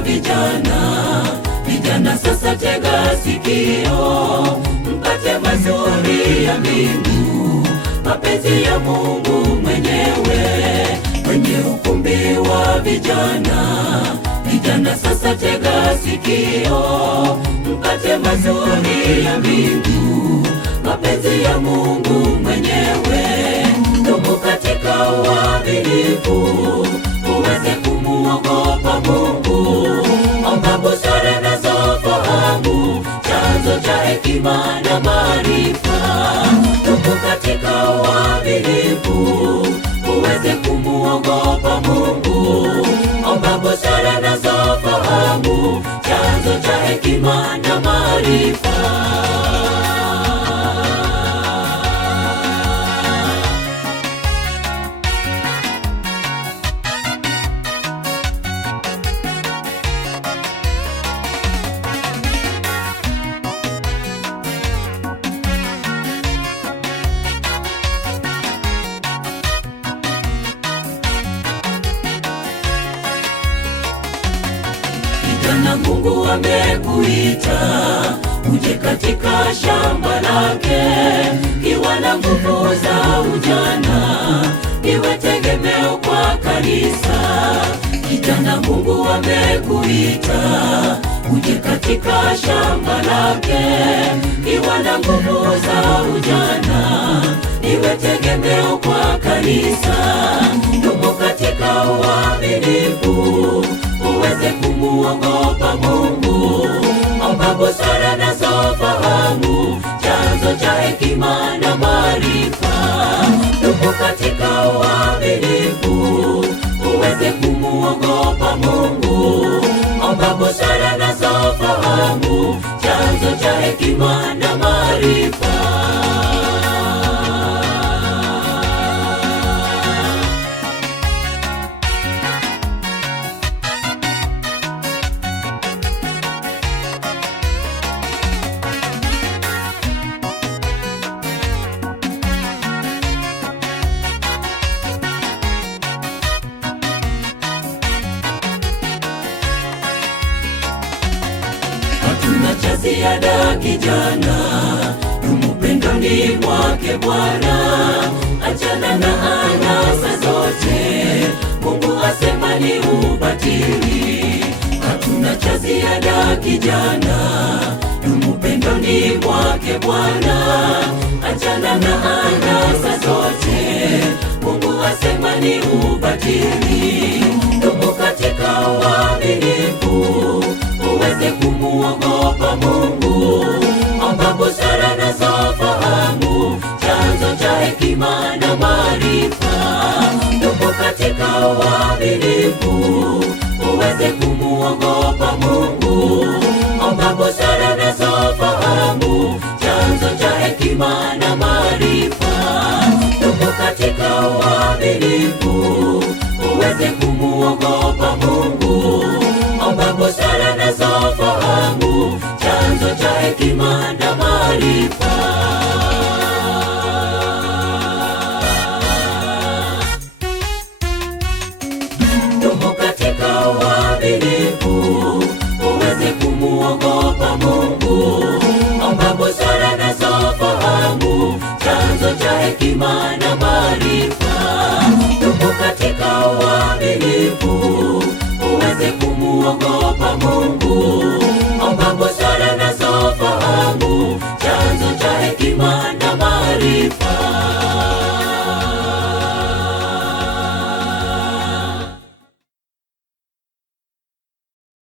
wa vijana. Vijana sasa tega sikio, mpate mazuri ya mbingu, mapenzi ya Mungu mwenyewe kwenye ukumbi wa vijana. Vijana sasa tega sikio, mpate mazuri ya mbingu, mapenzi ya Mungu mwenyewe. Dumu katika uaminifu, uweze kumuogopa Mungu. Omba busara nazo fahamu, chanzo cha hekima na maarifa. Dumu katika uaminifu, uweze kumuogopa Mungu. Omba busara nazo fahamu, chanzo cha hekima na maarifa. Kijana, Mungu amekuita uje katika shamba lake. Kiwa na nguvu za ujana, iwe tegemeo kwa kanisa. Kijana, Mungu amekuita uje katika shamba lake. Kiwa na nguvu za ujana, iwe tegemeo kwa kanisa. Dumu katika uaminifu, uweze kumuogopa Mungu. Omba busara nazo fahamu, chanzo cha hekima na maarifa. Dumu katika uaminifu, uweze kumuogopa Mungu. Omba busara nazo fahamu, chanzo cha hekima na maarifa. Hatuna cha ziada kijana, dumu pendoni mwake Bwana. Achana na anasa zote, Mungu asema ni ubatili. Hatuna cha ziada kijana, dumu pendoni mwake Bwana. Achana na anasa zote, Mungu asema ni ubatili. Dumu katika uaminifu, uweze kumuogopa Mungu. Omba busara nazo fahamu, chanzo cha hekima na maarifa. Dumu katika uaminifu, uweze kumuogopa Mungu. Omba busara nazo fahamu, chanzo cha hekima na maarifa. Dumu katika uaminifu, uweze kumuogopa Mungu. Omba busara nazo fahamu, chanzo cha hekima na maarifa. Dumu katika uaminifu, uweze kumuogopa Mungu. Omba busara nazo fahamu, chanzo cha hekima na maarifa. Dumu katika uaminifu, uweze kumuogopa Mungu. Omba busara nazo fahamu, chanzo cha hekima na maarifa.